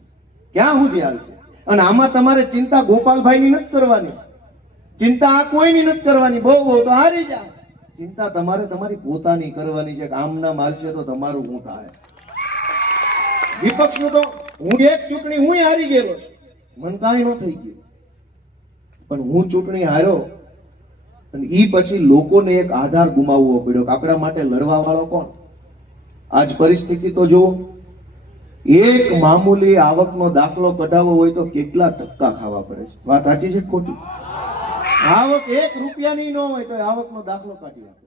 ક્યાં સુધી હાલશે. અને આમાં તમારે ચિંતા ગોપાલભાઈની નથી કરવાની, ચિંતા આ કોઈની નથી કરવાની. બહુ તો હારી જાય. ચિંતા તમારે તમારી પોતાની કરવાની છે કે આમના હાલશે તો તમારું શું થાય. વિપક્ષનું તો હું એક ચૂંટણી હું હારી ગયેલો છું, મન કાંઈ ન થઈ ગયું, પણ હું ચૂંટણી હાર્યો અને ઈ પછી લોકોને એક આધાર ગુમાવવો પડ્યો કે આપણા માટે લડવા વાળો કોણ. આજ પરિસ્થિતિ તો જુઓ, એક મામૂલી આવકનો દાખલો કઢાવવો હોય તો કેટલા ધક્કા ખાવા પડે છે. વાત સાચી છે ખોટી? આવક 1 રૂપિયાની ન હોય તો આવકનો દાખલો કાઢી આપે.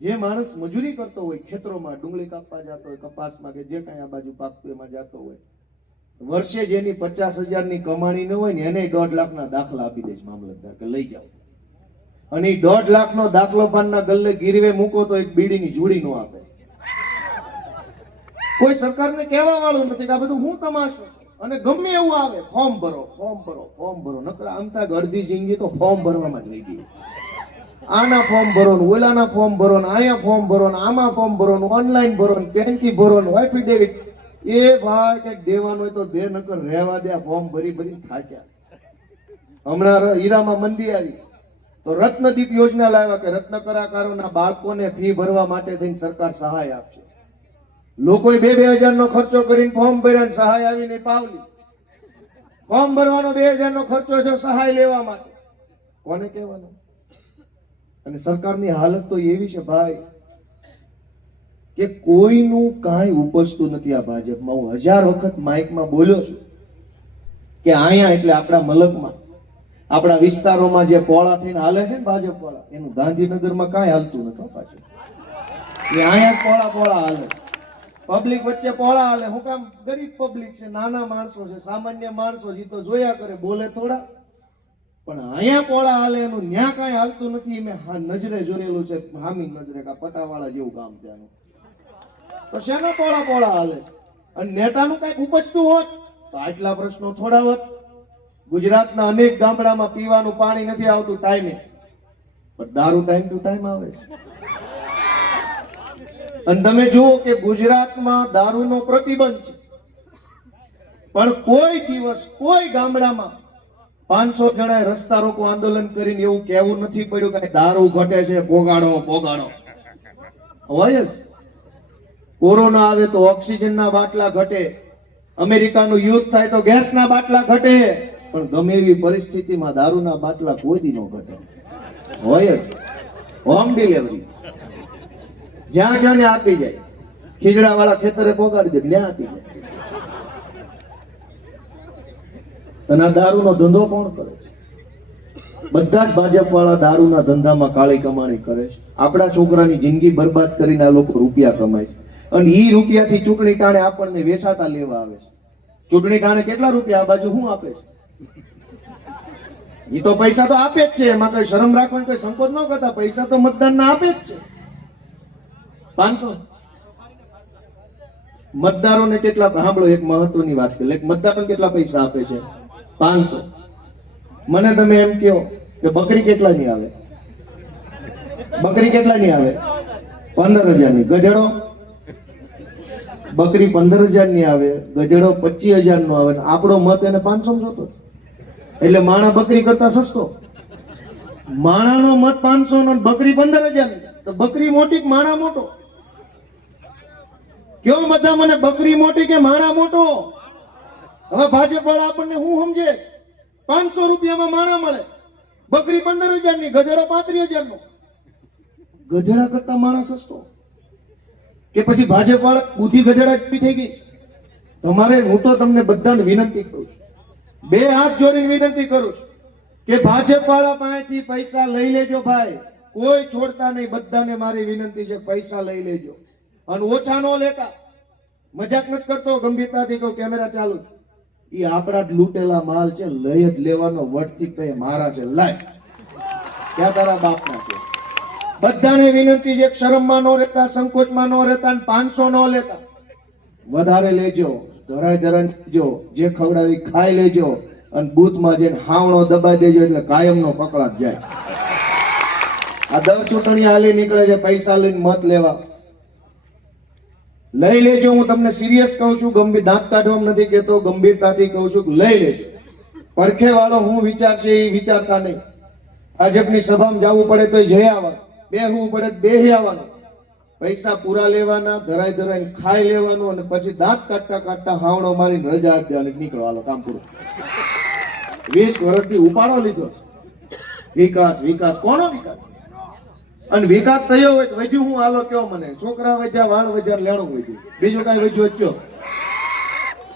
જે માણસ મજૂરી કરતો હોય, ખેતરોમાં ડુંગળી કાપવા જતો હોય, કપાસમાં કે જે કઈ આ બાજુ પાકતું એમાં જતો હોય, વર્ષે જેની 50,000 કમાણી ન હોય ને એને 1.5 લાખના દાખલા આપી દે છે મામલતદાર કે લઈ જાઓ. અને 1.5 લાખનો દાખલો પાનના ગલ્લે ગીરવે મૂકો તો એક બીડીની જોડી નો આપે. કોઈ સરકારને કહેવા વાળું નથી કે આ બધું હું તમાશો. અને ગમે એવું આવે, ફોર્મ ભરો, ફોર્મ ભરો, ફોર્મ ભરો. નકર આમતા અડધી જિંદગી તો ફોર્મ ભરવામાં જ રહી ગઈ. આના ફોર્મ ભરો ને ઓલાના ફોર્મ ભરો ને અહીંયા ફોર્મ ભરો ને આમાં ફોર્મ ભરો ને ઓનલાઈન ભરો ને પેનથી ભરો ને એફિડેવિટ. એ ભાઈ કઈક દેવાનું હોય તો દે, નકર રહેવા દે. ફોર્મ ભરી ભરી થાક્યા. હમણાં હીરામાં મંદી આવી તો રત્નદીપ યોજના લાવ્યા કે રત્ન કલાકારોના બાળકોને ફી ભરવા માટે થઈને સરકાર સહાય આપશે. લોકોએ 2,000 નો ખર્ચો કરીને ફોર્મ ભર્યા, સહાય આવીને પાવલી. ફોર્મ ભરવાનો 2,000 નો ખર્ચો છે સહાય લેવા માટે. કોને કહેવાનું? અને સરકારની હાલત તો એવી છે ભાઈ કે કોઈનું કાંઈ ઉપજતું નથી. આ ભાજપમાં હું 1000 વખત માઇકમાં બોલ્યો છું કે અહીંયા એટલે આપણા મલકમાં, આપણા વિસ્તારોમાં જે પોળા થઈને હાલે છે ને ભાજપ વાળા, એનું ગાંધીનગરમાં કાંઈ હાલતું નથી પાછું. એ અહીંયા પોળા પોળા હાલે, પબ્લિક વચ્ચે પોળા હાલે. હું કામ? ગરીબ પબ્લિક છે, નાના માણસો છે, સામાન્ય માણસો છે, તો જોયા કરે, બોલે થોડા. પણ અહીંયા પોળા હાલે, એનું ન્યા કાંઈ હાલતું નથી. મેં નજરે જોયેલું છે, હામી નજરે, કા પટાવાળા જેવું કામ છે આનું. તો શેના પોળા પોળા હાલે? અને નેતાનું કઈક ઉપજતું હોત તો આટલા પ્રશ્નો થોડા હોત. ગુજરાતના અનેક ગામડામાં પીવાનું પાણી નથી આવતું ટાઈમે, પણ દારૂ ટાઈમ ટુ ટાઈમ આવે છે. અને તમે જુઓ કે ગુજરાતમાં દારૂનો પ્રતિબંધ છે, પણ કોઈ દિવસ કોઈ ગામડામાં 500 જણાએ રસ્તા રોકો આંદોલન કરીને એવું કહેવું નથી પડ્યું કે દારૂ ઘટે છે, પોગાડો પોગાડો. હોય જ. કોરોના આવે તો ઓક્સિજનના બાટલા ઘટે, અમેરિકાનું યુદ્ધ થાય તો ગેસના બાટલા ઘટે, પણ ગમે એવી પરિસ્થિતિમાં દારૂના બાટલા કોઈ દી ન ઘટે. હોય જ. હોમ ડિલિવરી જ્યાં જ્યાં ને આપી જાય. ખીજડા વાળા ખેતરે પોગાડી દે, ત્યાં આપી જાય. અને આ દારૂનો ધંધો કોણ કરે છે? બધા જ ભાજપ વાળા દારૂના ધંધામાં કાળી કમાણી કરે છે. આપણા છોકરાની જિંદગી બરબાદ કરીને આ લોકો રૂપિયા કમાય છે. અને ઈ રૂપિયાથી ચૂંટણી ટાણે આપણને વેચાતા લેવા આવે છે. ચૂંટણી ટાણે કેટલા રૂપિયા આ બાજુ શું આપે છે? ઈ તો પૈસા તો આપે જ છે, એમાં કઈ શરમ રાખવાની કઈ સંકોચ ન કરતા. પૈસા તો મતદાનના આપે જ છે. 500 મતદારોને કેટલા? સાંભળો, એક મહત્વની વાત છે. મતદારોને કેટલા પૈસા આપે છે? 500. મને તમે એમ કહો કે બકરી કેટલાની આવે? બકરી કેટલાની આવે? 15,000ની. ગધેડો? બકરી 15,000ની આવે, ગધેડો 25,000 નો આવે. આપણો મત એને 500 જોતો. એટલે માણા બકરી કરતા સસ્તો. માણાનો મત 500 નો, બકરી 15,000ની. તો બકરી મોટી કે માણા મોટો? કયો બધા મને, બકરી મોટી કે માણા મોટો? હવે ભાજપ વાળા આપણને હું સમજે 500 રૂપિયામાં માણા મળે, બકરી 15,000 ની, ગધેડા 35,000 નો. ગધેડા કરતા માણસ સસ્તો કે પછી ભાજપ વાળા બુદ્ધિ ગધેડા જ થઈ ગઈ? તમારે હું તો તમને બધાને વિનંતી કરું છું, બે હાથ જોડીને વિનંતી કરું છું કે ભાજપ વાળા પાસેથી પૈસા લઈ લેજો ભાઈ, કોઈ છોડતા નહીં. બધાને મારી વિનંતી છે, પૈસા લઈ લેજો અને ઓછા ન લેતા. મજાક નથી કરતો, ગંભીરતાથી કહું, કેમેરા ચાલુ છે. એ આપણા જ લૂંટેલા માલ છે, લઈ જ લેવાનો. વટથી કહે મારા છે, લાય, ક્યાં તારા બાપના છે? બધાને વિનંતી છે, શરમમાં ન રહેતા, સંકોચમાં ન રહેતા, અને 500 ન લેતા. વધારે લેજો, ધરાય ધરાય લેજો, જે ખવડાવી ખાઈ લેજો અને બૂથમાં જઈને હાવણો દબાઈ દેજો એટલે કાયમનો પકડાટ જાય. આ 10 ચૂંટણી હાલી નીકળે છે પૈસા લઈને મત લેવા. લઈ લેજો, હું તમને સિરિયસ કહું છું, ગંભીર દાંત કાઢવામાં નથી કહેતો, ગંભીરતાથી કહું છું, લઈ લેજો. પડખે વાળો હું વિચારશે એ વિચારતા નહીં. ભાજપની સભામાં જવું પડે તો જઈ આવવાનું, બેહવું પડે તો બેહી આવવાનું. પૈસા પૂરા લેવાના, ધરાઈ ધરાઈને ખાઈ લેવાનું અને પછી દાંત કાઢતા કાઢતા હાવણો મારીને રજા આપી દેવાની, નીકળો, હાલો કામ પૂરું. 20 વર્ષથી ઉપાડો લીધો છે. વિકાસ વિકાસ, કોનો વિકાસ? અને વિકાસ થયો હોય તો વધ્યું હું? હાલો કયો મને. છોકરા વધ્યા, વાળ વધ્યા, લેણું વધ્યું, બીજું કઈ વધ્યું જ કયો?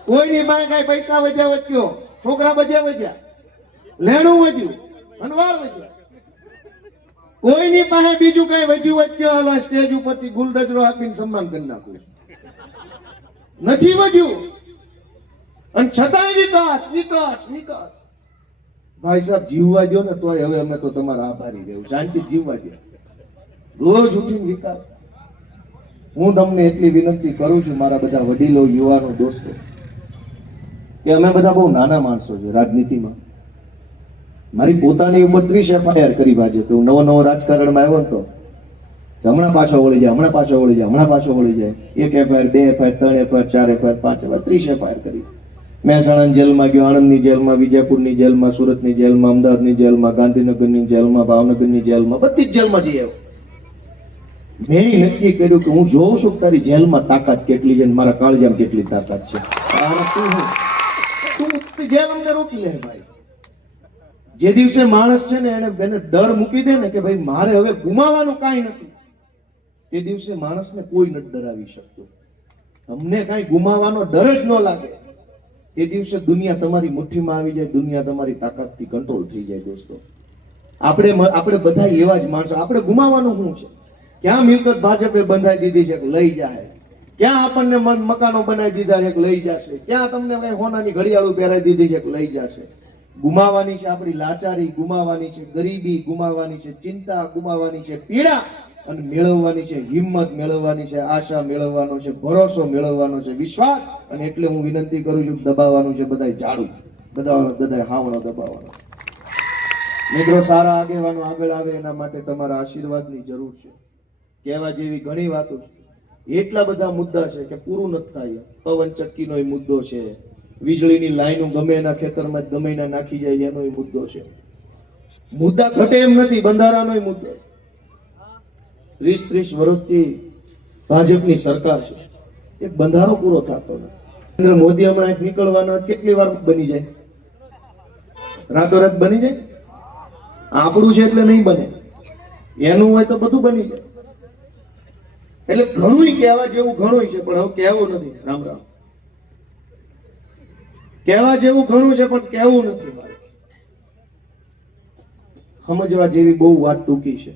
કોઈની પાસે કઈ પૈસા વધ્યા હોય કયો? છોકરા વધ્યા, લેણું વધ્યું અને વાળ વધ્યા. કોઈની પાસે બીજું કઈ વધ્યું હોય કયો? હાલો સ્ટેજ ઉપરથી ગુલદજરો આપીને સન્માન કરી નાખું. નથી વધ્યું અને છતાંય વિકાસ વિકાસ વિકાસ. ભાઈ સાહેબ, જીવવા દો ને તોય હવે અમે તો તમારા આભારી રહેવું. શાંતિ જીવવા દો, રોજ ઉઠીને વિકાસ. હું તમને એટલી વિનંતી કરું છું, મારા બધા વડીલો, યુવાનો, દોસ્તો, કે અમે બધા બહુ નાના માણસો છે રાજનીતિમાં. મારી પોતાની ઉંમર 30 FIR કરી ભાજપે. હું નવો રાજકારણમાં આવ્યો તો હમણાં પાછો વળી જાય, હમણાં પાછો વળી જાય, હમણાં પાછો વળી જાય. 1 FIR, 2 FIR, 3 FIR, 4 FIR, 5 FIR, 30 FIR કરી. મહેસાણાની જેલમાં ગયો, આણંદની જેલમાં, વિજયપુરની જેલમાં, સુરતની જેલમાં, અમદાવાદની જેલમાં, ગાંધીનગરની જેલમાં, ભાવનગરની જેલમાં, બધી જ જેલમાં જઈ આવ્યો. મેં નક્કી કર્યું કે હું જોઉં છું કે તારી જેલમાં તાકાત કેટલી છે, મારા કાળજામાં કેટલી તાકાત છે. તું જેલ અમને રોકી લે ભાઈ. જે દિવસે માણસ છે ને એને ડર મૂકી દે ને કે ભાઈ મારે હવે ગુમાવવાનું કાંઈ નથી, તે દિવસે માણસને કોઈ નથી ડરાવી શકતું. તમને કાંઈ ગુમાવવાનો ડર જ ન લાગે, એ દિવસે દુનિયા તમારી મુઠ્ઠીમાં આવી જાય, દુનિયા તમારી તાકાતથી કંટ્રોલ થઈ જાય. દોસ્તો, આપણે બધા એવા જ માણસો. આપણે ગુમાવવાનું શું છે? ક્યાં મિલકત ભાજપે બંધાઈ દીધી છે કે લઈ જાય? ક્યાં આપણને મકાનો બનાવી દીધા છે કે લઈ જશે? ક્યાં તમને કઈ સોનાની ઘડિયાળો પહેરાવી દીધી છે કે લઈ જશે? ગુમાવાની છે આપણી લાચારી, ગુમાવાની છે ગરીબી, ગુમાવાની છે ચિંતા, ગુમાવાની છે પીડા, અને મેળવવાની છે હિંમત, મેળવવાની છે આશા, મેળવવાનો છે ભરોસો, મેળવવાનો છે વિશ્વાસ. અને એટલે હું વિનંતી કરું છું, દબાવવાનું છે બધાય ઝાડુ, બધાય હાવણો દબાવવાનો. મિત્રો, સારા આગેવાનો આગળ આવે એના માટે તમારા આશીર્વાદની જરૂર છે. કહેવા જેવી ઘણી વાતો છે, એટલા બધા મુદ્દા છે કે પૂરું નથી થાય. પવન ચક્કીનો મુદ્દો છે, વીજળીની લાઈનો ગમે એના ખેતરમાં ગમે એના નાખી જાય એનો મુદ્દો છે. મુદ્દા ઘટે એમ નથી, બંધારાનો મુદ્દો. 30 વર્ષથી ભાજપની સરકાર છે, એક બંધારો પૂરો થતો નથી. નરેન્દ્ર મોદી હમણાં નીકળવાનો કેટલી વાર બની જાય? રાતોરાત બની જાય? આપણું છે એટલે નહીં બને, એનું હોય તો બધું બની જાય. એટલે ઘણું કહેવા જેવું ઘણું છે, પણ હવે કહેવું નથી. રામ રામ. કહેવા જેવું ઘણું છે પણ કહેવું નથી. મારે સમજવા જેવી બહુ વાત ટૂંકી છે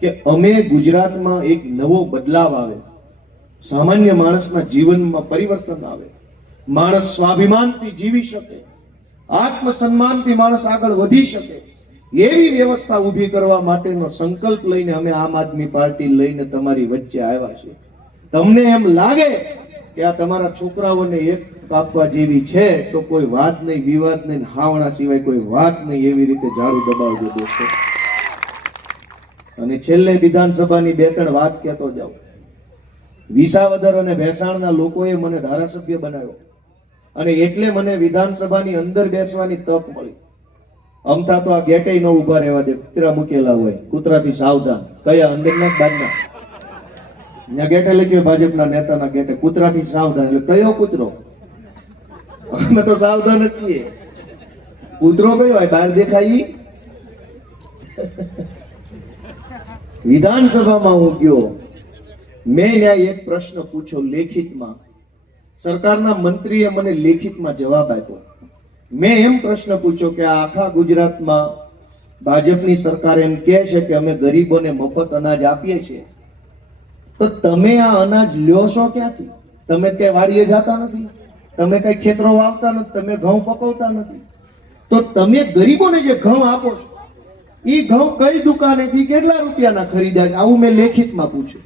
કે અમે ગુજરાતમાં એક નવો બદલાવ આવે, સામાન્ય માણસના જીવનમાં પરિવર્તન આવે, માણસ સ્વાભિમાનથી જીવી શકે, આત્મસન્માનથી માણસ આગળ વધી શકે, એવી વ્યવસ્થા ઊભી કરવા માટેનો સંકલ્પ લઈને અમે આમ આદમી પાર્ટી લઈને તમારી વચ્ચે આવ્યા છે. તમને એમ લાગે કે આ તમારા છોકરાઓને એક કાપવા જેવી છે તો કોઈ વાત નહીં, વિવાદ નહીં, હાવણા સિવાય કોઈ વાત નહીં. એવી રીતે ઝાડુ દબાવજો દોસ્તો. અને છેલ્લે વિધાનસભાની 2-3 વાત કહેતો જાઉં. વિસાવદર અને ભેસાણના લોકોએ મને ધારાસભ્ય બનાવ્યો અને એટલે મને વિધાનસભાની અંદર બેસવાની તક મળી. અમથા તો આ ગેટે ન ઉભા રહેવા દે, કૂતરા મૂકેલા હોય, કૂતરાથી સાવધાન. કયા અંદરના બહારના? ત્યાં ગેટે લખ્યું ભાજપના નેતાના ગેટે, કૂતરાથી સાવધાન. એટલે કયો કૂતરો? અમે તો સાવધાન જ છીએ. કૂતરો કયો હોય બહાર દેખાય ઈ? વિધાનસભામાં હું ગયો, મેં ત્યાં એક પ્રશ્ન પૂછ્યો લેખિતમાં. સરકારના મંત્રીએ મને લેખિતમાં જવાબ આપ્યો. મેં એમ પ્રશ્ન પૂછ્યો કે આ આખા ગુજરાતમાં ભાજપની સરકાર એમ કહે છે કે અમે ગરીબોને મફત અનાજ આપીએ છીએ, તો તમે આ અનાજ લ્યો છો ક્યાંથી? તમે ત્યાં વાડીએ જતા નથી, તમે કઈ ખેતરો વાવતા નથી, તમે ઘઉં પકવતા નથી, તો તમે ગરીબોને જે ઘઉં આપો છો એ ઘઉં કઈ દુકાનેથી કેટલા રૂપિયાના ખરીદ્યા છે? આવું મેં લેખિતમાં પૂછ્યું.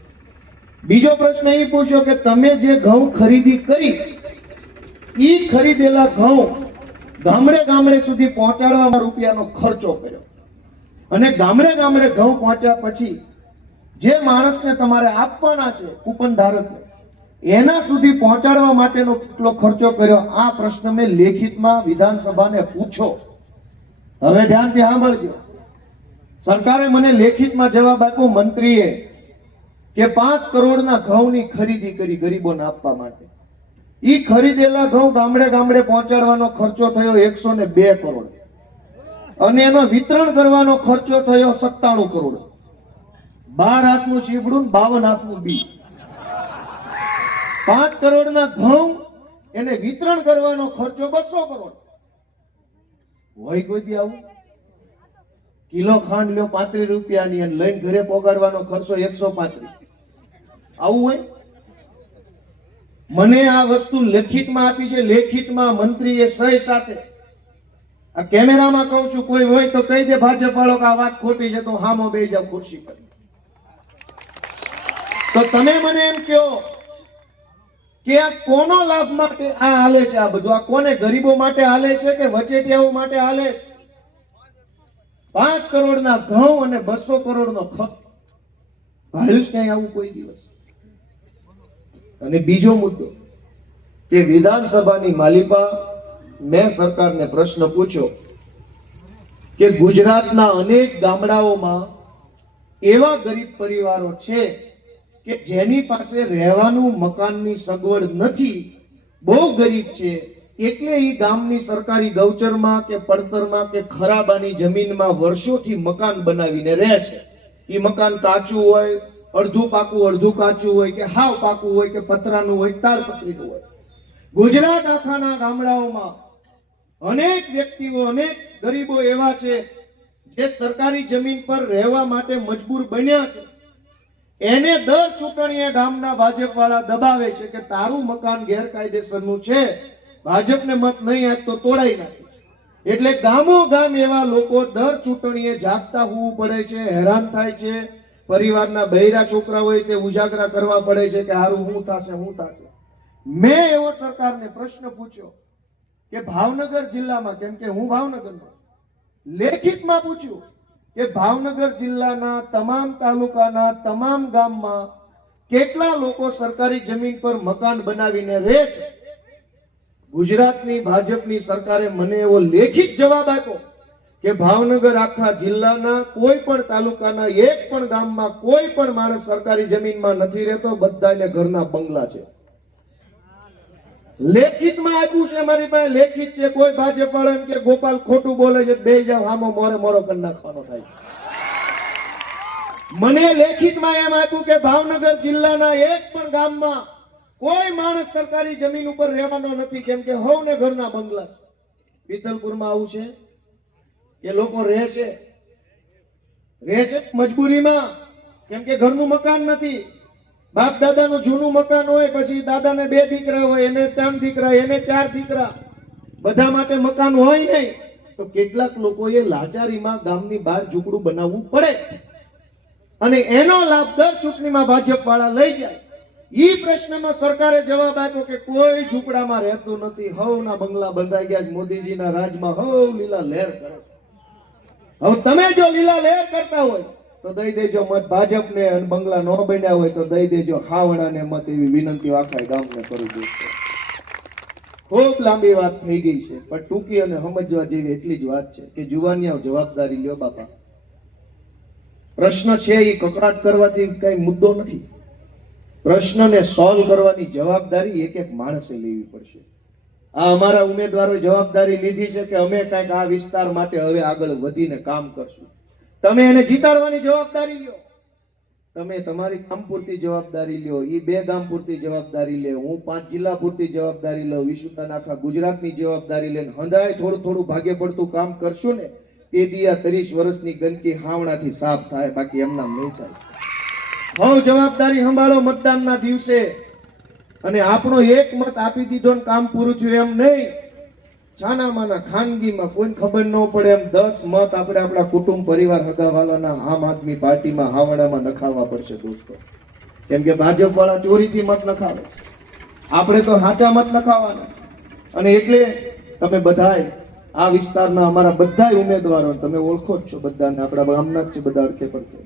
બીજો પ્રશ્ન એ પૂછ્યો કે તમે જે ઘઉં ખરીદી કરી એ ખરીદેલા ઘઉં ગામડે ગામડે સુધી પહોંચાડવામાં રૂપિયાનો ખર્ચો કર્યો, અને ગામડે ગામડે ઘઉં પહોંચ્યા પછી જે માણસને તમારે આપવાના છે કૂપન ધારકને, એના સુધી પહોંચાડવા માટેનો કેટલો ખર્ચો કર્યો? આ પ્રશ્ન મેં લેખિતમાં વિધાનસભાને પૂછો. હવે ધ્યાનથી સાંભળજો. સરકારે મને લેખિતમાં જવાબ આપ્યો મંત્રીએ કે 5 કરોડના ઘઉંની ખરીદી કરી ગરીબોને આપવા માટે. ઈ ખરીદેલા ઘઉં ગામડે ગામડે પહોંચાડવાનો ખર્ચો થયો 102 કરોડ, અને એનો વિતરણ કરવાનો ખર્ચો થયો 97 કરોડ. 12 હાથનું સીવડું, 52 હાથનું બી. 5 કરોડના ઘઉં, એને વિતરણ કરવાનો ખર્ચો 200 કરોડ. હોય કોઈ દી આવું? કિલો ખાંડ લ્યો 35 રૂપિયાની અને લઈને ઘરે પોગાડવાનો ખર્ચો 135. આવું હોય? મને આ વસ્તુ લેખિતમાં આપી છે, લેખિતમાં મંત્રીએ સહી સાથે. આ કેમેરામાં કહું છું, કોઈ હોય તો કહી દે ભાજપ વાળો કે આ વાત ખોટી છે, તો હામો બેસી જાવ ખુરશી પર. તો તમે મને એમ કહો કે આ કોનો લાભ માટે આ હાલે છે? આ બધું આ કોને? ગરીબો માટે હાલે છે કે વચેટિયાઓ માટે હાલે છે? 5 કરોડના ઘઉં અને 200 કરોડનો ખર્ચ ભાડ્યું જ ક્યાંય આવું કોઈ દિવસ? અને બીજો મુદ્દો કે વિધાનસભાની માલિપા મેં સરકારને પ્રશ્ન પૂછ્યો કે ગુજરાતના અનેક ગામડાઓમાં એવા ગરીબ પરિવારો છે કે જેની પાસે રહેવાનું મકાનની સગવડ નથી, બહુ ગરીબ છે, એટલે એ ગામની સરકારી ગૌચરમાં કે પડતરમાં કે ખરાબાની જમીનમાં વર્ષોથી મકાન બનાવીને રહે છે. એ મકાન કાચું હોય, અડધું પાકું અડધું કાચું હોય, કે હાવ પાકું હોય, કે પતરાનું હોય, તાડપત્રીનું હોય. ગુજરાત આખાના ગામડાઓમાં અનેક વ્યક્તિઓ, અનેક ગરીબો એવા છે જે સરકારી જમીન પર રહેવા માટે મજબૂર બન્યા છે. એને દર ચૂંટણીએ ગામના ભાજપ વાળા દબાવે છે કે તારું મકાન ગેરકાયદેસરનું છે, ભાજપને મત નહીં આપતો તોડાઈ નાખે. એટલે ગામો ગામ એવા લોકો દર ચૂંટણીએ જાગતા હોવું પડે છે, હેરાન થાય છે. પરિવારના બૈરા છોકરા હોય તે ઉજાગરા કરવા પડે છે કે હારું શું થશે, શું થશે. મેં એવો સરકારને પ્રશ્ન પૂછ્યો કે ભાવનગર જિલ્લામાં, કેમ કે હું ભાવનગરનો, લેખિતમાં પૂછ્યું કે ભાવનગર જિલ્લાના તમામ તાલુકાના તમામ ગામમાં કેટલા લોકો સરકારી જમીન પર મકાન બનાવીને રહે છે? ગુજરાતની ભાજપની સરકારે મને એવો લેખિત જવાબ આપ્યો કે ભાવનગર આખા જિલ્લાના કોઈ પણ તાલુકાના એક પણ ગામમાં કોઈ પણ માણસ સરકારી જમીનમાં નથી રહેતો, બધાને ઘરના બંગલા છે. લેખિતમાં આપ્યું છે, મારી પાસે લેખિત છે. કોઈ ભાજપ વાળો એમ કે ગોપાલ ખોટું બોલે છે, બે જાવ હામો મોરે મોરો કરી નાખવાનો થાય છે. મને લેખિતમાં એમ આપ્યું કે ભાવનગર જિલ્લાના એક પણ ગામમાં કોઈ માણસ સરકારી જમીન ઉપર રહેવાનો નથી, કેમ કે હવને ઘરના બંગલા. પીતલપુરમાં આવું છે કે લોકો રહે છે મજબૂરીમાં, કેમ કે ઘરનું મકાન નથી. બાપ દાદાનું જૂનું મકાન હોય, પછી દાદાને 2 દીકરા હોય, એને 3 દીકરા, એને 4 દીકરા, બધા માટે મકાન હોય નહીં. તો કેટલાક લોકોએ લાચારીમાં ગામની બહાર ઝૂંપડું બનાવવું પડે, અને એનો લાભ દર ચૂંટણીમાં ભાજપ વાળા લઈ જાય. ઈ પ્રશ્નનો સરકારે જવાબ આપ્યો કે કોઈ ઝૂંપડામાં રહેતું નથી, હવના બંગલા બંધાઈ ગયા. મોદીજીના રાજમાં હવ લીલા લહેર કરે. હવે તમે જો લીલા લહેર કરતા હોય તો દઈ દેજો મત ભાજપને, અને બંગલા ન બન્યા હોય તો દઈ દેજો ખાવડાને મત. એવી વિનંતી આખા ગામને કરું છું. ખૂબ લાંબી વાત થઈ ગઈ છે, પણ ટૂંકી અને સમજવા જેવી એટલી જ વાત છે કે જુવાનિયા જવાબદારી લ્યો બાપા. પ્રશ્ન છે એ કકડાટ કરવાથી કઈ મુદ્દો નથી. પ્રશ્નને સોલ્વ કરવાની જવાબદારી એક એક માણસે લેવી પડશે. આ અમારા ઉમેદવારોએ જવાબદારી લીધી છે કે અમે કંઈક આ વિસ્તાર માટે હવે આગળ વધીને કામ કરશું. તમે એને જીતાડવાની જવાબદારી લ્યો. તમે તમારી ગામ પૂરતી જવાબદારી લ્યો, એ 2 ગામ પૂરતી જવાબદારી લે, હું 5 જિલ્લા પૂરતી જવાબદારી લઉં, વિશુદ્ધાના આખા ગુજરાતની જવાબદારી લઈને હંધાય થોડું થોડું ભાગે પડતું કામ કરશું ને તે દી આ 30 વર્ષની ગંદકી હાવણાથી સાફ થાય, બાકી એમના નહીં થાય. હવે જવાબદારી સંભાળો મતદાનના દિવસે, અને આપણો એક મત આપી દીધો ને કામ પૂરું થયું એમ નહીં. છાનામાના ખાનગીમાં કોઈને ખબર ન પડે એમ 10 મત આપણે આપણા કુટુંબ પરિવાર હગાવાલાના આમ આદમી પાર્ટીમાં હાવડામાં નખાવવા પડશે દોસ્તો. કેમ કે ભાજપ વાળા ચોરીથી મત નખાવે, આપણે તો સાચા મત નખાવાના. અને એટલે તમે બધાય આ વિસ્તારના અમારા બધાય ઉમેદવારો તમે ઓળખો જ છો, બધાને આપણા ગામના જ છે બધા અડકે પડકે,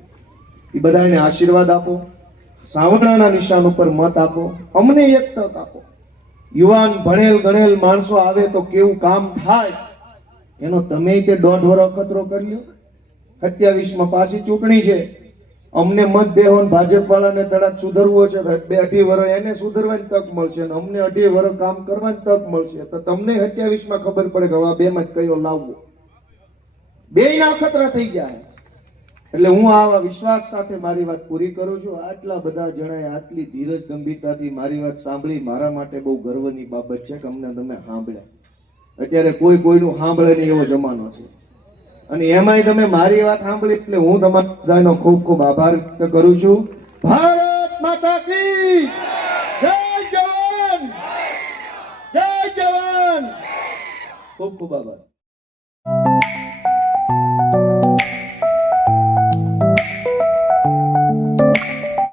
એ બધાને આશીર્વાદ આપો, સાવરણાના નિશાન ઉપર મત આપો, અમને એક તક આપો. યુવાન ભણેલ ગણેલ માણસો આવે તો કેવું કામ થાય એનો તમે તે 1.5 વર્ષ અખતરો કરી લો. 27માં પાછી ચૂંટણી છે, અમને મત દેવો ને ભાજપ વાળાને તરત સુધરવો છે તો 2-2.5 વર્ષ એને સુધરવાની તક મળશે ને અમને 2.5 વર્ષ કામ કરવાની તક મળશે. તો તમને 27માં ખબર પડે કે હવે આ 2 માં કયો લાવવો. 2 ના અખતરા થઈ ગયા. એટલે હું આવા વિશ્વાસ સાથે મારી વાત પૂરી કરું છું. આટલા બધા જણાએ આટલી ધીરજ ગંભીરતાથી મારી વાત સાંભળી, મારા માટે બહુ ગર્વની બાબત છે કે અમને તમે સાંભળ્યા. અત્યારે કોઈ કોઈનું સાંભળે નહીં એવો જમાનો છે, અને એમાંય તમે મારી વાત સાંભળી એટલે હું તમારા બધાનો ખૂબ ખૂબ આભાર વ્યક્ત કરું છું. ભારત માતા કી જય! જવાન જય જવાન! ખૂબ ખૂબ આભાર.